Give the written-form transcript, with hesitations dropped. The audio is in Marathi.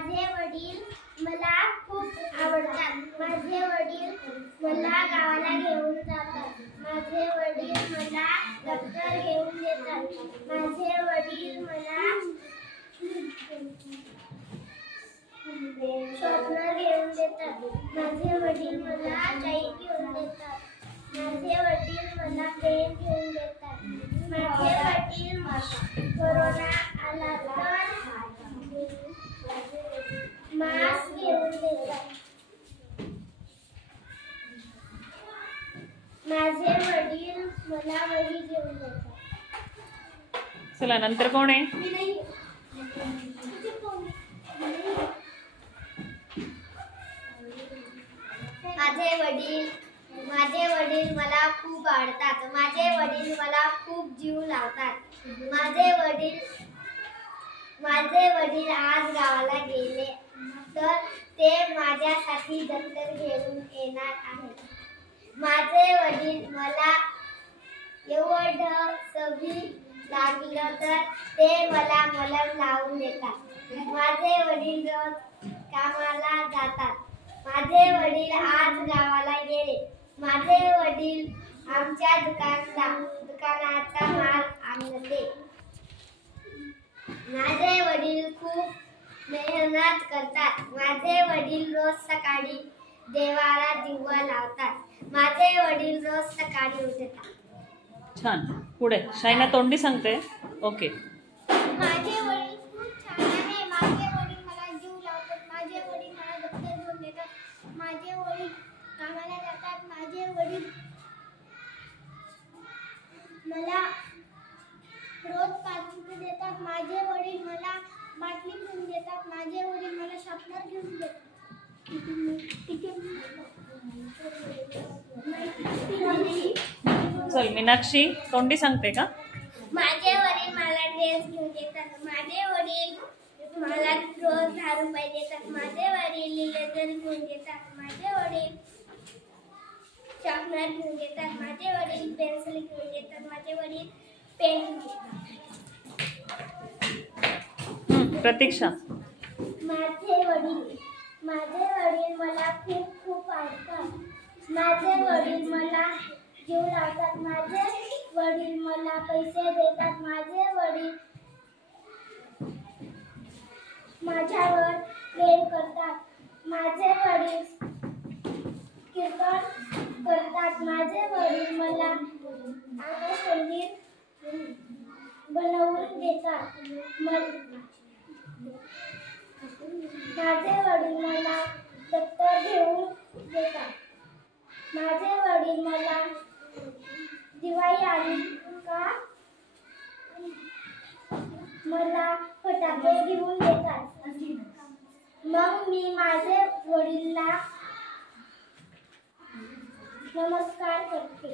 माझे वडील मला खूप आवडतात। माझे वडील मला गावाला घेऊन जातात। माझे वडील मला दप्तर घेऊन देतात। माझे वडील मला शॉर्पनर घेऊन देतात। माझे वडील मला शाई घेऊन देतात। माझे वडील मला पेन घेऊन देतात। माझे वडील कोरोना आला तर मास्क घेऊन देतात। माझे वडील मला वही घेऊन देतात। चला नंतर कोण आहे? माझे वडील मला खूप आवडतात। माझे वडील मला खूप जीव लावतात। माझे वडील आज गावाला गेले तर ते माझ्यासाठी दप्तर घेऊन येणार आहेत। माझे वडील मला एवढं सभी लागलं तर ते मला मलम लावून देतात। माझे वडील रोज कामाला जातात। माझे वडील आज गावाला गेले। माझे वडील आमच्या दुकानाचा माल आणते। माझे वडील खूप मेहनत करतात। माझे वडील रोज सकाळी देवाला दिवा लावतात। माझे वडील रोज सकाळी उठतात। छान। पुढे शायना तोंडी सांगते। ओके। माझे वडील खूप छान आहे। माझे वडील मला जीव लावतात। माझे वडील मला दप्तर घेऊन देतात। माझे वडील कामाला जातात। माझे वडील मला रोज 5 रुपये देतात। माझे वडील मला बाटली घेऊन देतात। माझे वडील मला शॉर्पनर घेऊन देतात। चल मीनाक्षी तोंडी सांगते का? माझे वडील मला ड्रेस घेऊन देतात। माझे वडील मला रोज 10 रुपये देतात। माझे वडील लेझर घेऊन देतात। माझे वडील शॉर्पनर घेऊन देतात। माझे वडील पेन्सिल घेऊन देतात। माझे वडील पेन घेऊन देतात। प्रतीक्षा। माझे वडील मला खूप आवडतात। माझे वडील मला जीव लावतात। माझे वडील मला पैसे देतात। माझे वडील माझ्यावर प्रेम करतात। माझे वडील कीर्तन करतात। माझे वडील मला आकाशकंदील बनवून देतात। माझे वडील मला दप्तर घेऊन देतात। माझे वडील मला दिवाळी आली का मला फटाके घेऊन देतात। मग मी माझे वडीलला नमस्कार करते।